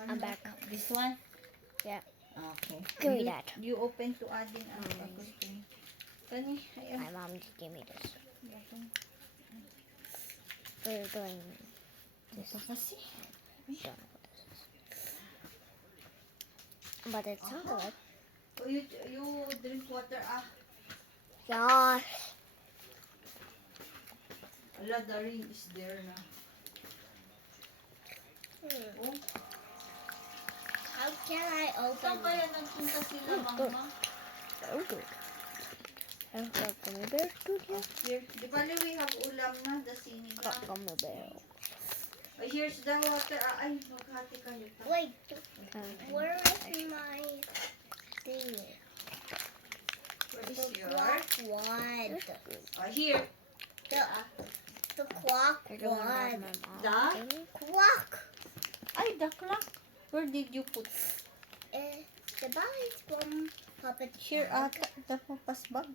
I'm back. This one? Yeah. Okay. Give me that. You open to adding ang pagkutin. Kani, My ayan. mom just gave me this. Bakit? We're doing Ito kasi. don't know what this is. But it sounds like Oh, you drink water yeah. Ala, the ring is there na. Oh, How can I saan open kaya nagpunta sila, good. mama? So good. I've got gummy bears too here. Here, di ba we have ulam na, the sinigang. Got gummy bears. Oh, here's the water. Ay, maghati kayo. Wait, where is my thing? Where is The your? clock one. Oh, here. The clock I don't have one. my mom. The? gave me. Clock. Ay, the clock. Where did you put? The bag is from Papa. Here, the papa's bag.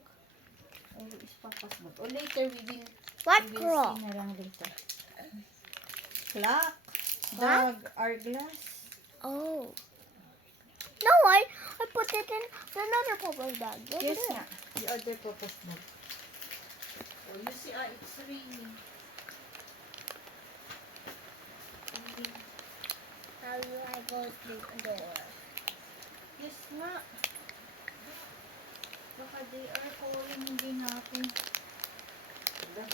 Oh, is papa's bag. Oh, later we will What see clock? na lang later. Clock. Clock? The hourglass. Oh. No, I put it in another Papa's bag. Look Yes, at nga. it. The other papa's bag. Oh, you see, it's raining. How do I go through the door? Yes nga. Baka they are calling, hindi natin. Wala.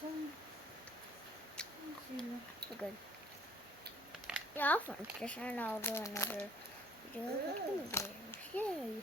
Saan? Saan sila? We're good. Yeah, I'll finish this and I'll do another video. Yay.